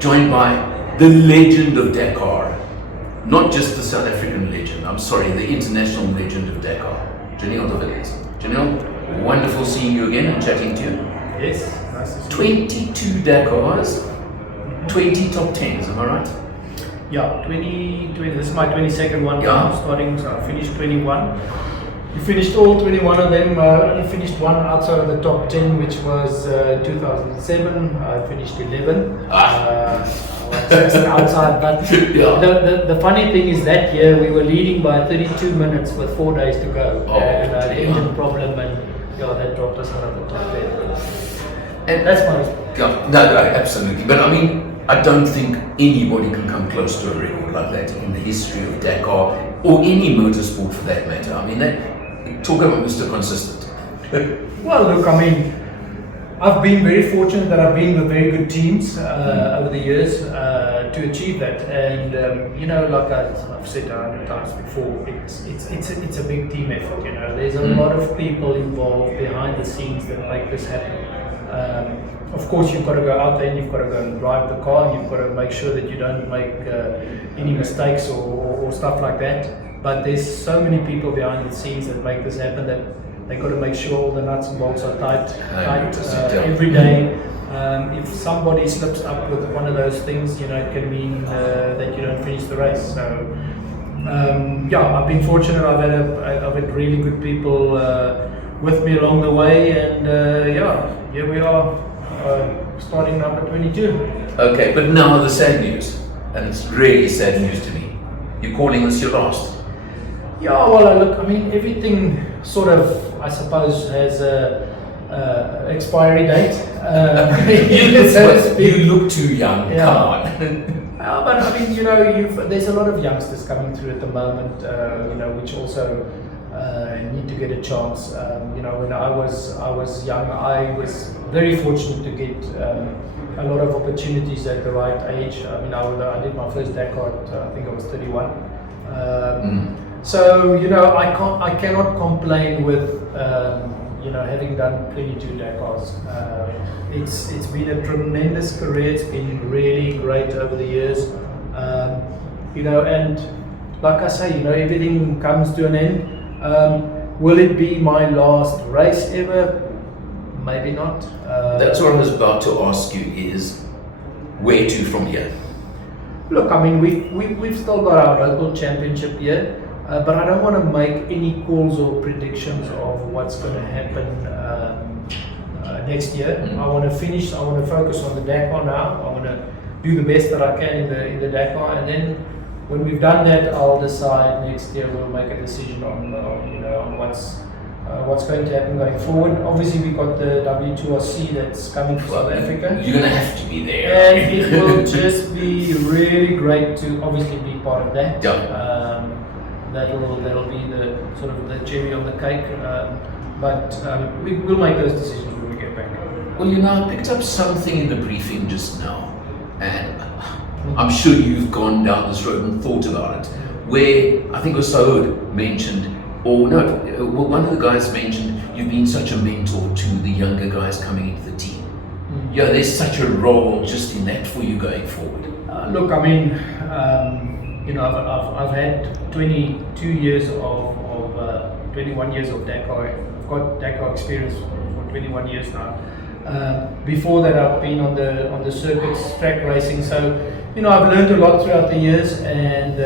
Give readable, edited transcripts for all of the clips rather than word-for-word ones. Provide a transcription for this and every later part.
joined by the legend of Dakar. Not just the South African legend, I'm sorry, the international legend of Dakar, Giniel de Villiers. Giniel, wonderful seeing you again and chatting to you. Yes, nice to see you. 22 Dakars, 20 top 10s, am I right? Yeah, 20, this is my 22nd one now, starting, so I finished 21. We finished all 21 of them, only finished one outside of the top 10, which was 2007. I finished 11. Just outside, but the funny thing is that year we were leading by 32 minutes with 4 days to go, and an engine problem, and that dropped us out of the top 10. And that's my response. No, absolutely. But I mean, I don't think anybody can come close to a record like that in the history of Dakar or any motorsport for that matter. I mean, talk about Mr. Consistent. Well, look, I mean, I've been very fortunate that I've been with very good teams over the years to achieve that. And like I've said 100 times before, it's a big team effort. There's a lot of people involved behind the scenes that make this happen. Of course, you've got to go out there and you've got to go and drive the car. You've got to make sure that you don't make any mistakes or stuff like that. But there's so many people behind the scenes that make this happen that they've got to make sure all the nuts and bolts are tight every day. If somebody slips up with one of those things, it can mean that you don't finish the race. So, I've been fortunate. I've had really good people with me along the way, and here we are, starting number 22. Okay, but now the sad news, and it's really sad news to me. You're calling this your last? Yeah, well, look, I mean, everything sort of, I suppose, has a expiry date. You look too young, come on. But I mean, there's a lot of youngsters coming through at the moment, which also need to get a chance. When I was young, I was very fortunate to get a lot of opportunities at the right age. I mean, I did my first Dakar I think I was 31. So I cannot complain with having done 22 Dakars. It's been a tremendous career. It's been really great over the years. And like I say, everything comes to an end. Will it be my last race ever? Maybe not. That's what I was about to ask you is, where to from here? Look, I mean, we've still got our local championship here, but I don't want to make any calls or predictions of what's going to happen next year. I want to finish. I want to focus on the Dakar now. I want to do the best that I can in the Dakar, and then when we've done that, I'll decide next year. We'll make a decision on what's going to happen going forward. Obviously, we've got the W2RC that's coming to South Africa. You're going to have to be there. And it will just be really great to obviously be part of that. That'll be the sort of the cherry on the cake. But we'll make those decisions when we get back. Well, I picked up something in the briefing just now, and I'm sure you've gone down this road and thought about it, where I think Saud mentioned, one of the guys mentioned, you've been such a mentor to the younger guys coming into the team. Yeah, there's such a role just in that for you going forward. Look, I mean, I've had 22 years of 21 years of Dakar. I've got Dakar experience for 21 years now. Before that, I've been on the circuits, track racing. So, I've learned a lot throughout the years, and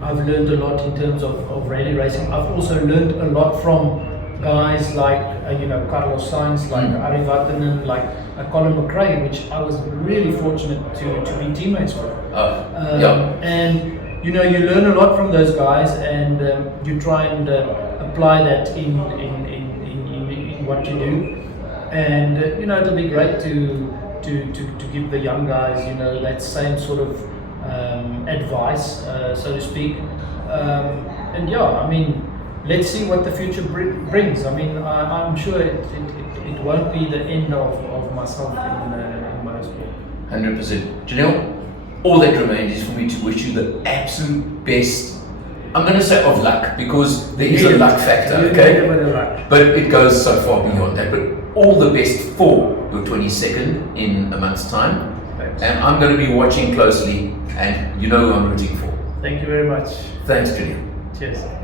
I've learned a lot in terms of rally racing. I've also learned a lot from guys like Carlos Sainz, like Ari Vatanen, like Colin McRae, which I was really fortunate to be teammates with. And you learn a lot from those guys, and you try and apply that in what you do. And it'll be great to give the young guys that same sort of advice, so to speak. I mean, let's see what the future brings. I mean, I'm sure it won't be the end of myself in motorsport. 100%. Giniel, all that remains is for me to wish you the absolute best. I'm going to say of luck, because there is a luck factor, okay? But it goes so far beyond that. But all the best for your 22nd in a month's time. and I'm going to be watching closely, and you know who I'm rooting for. Thank you very much. Thanks, Giniel. Cheers.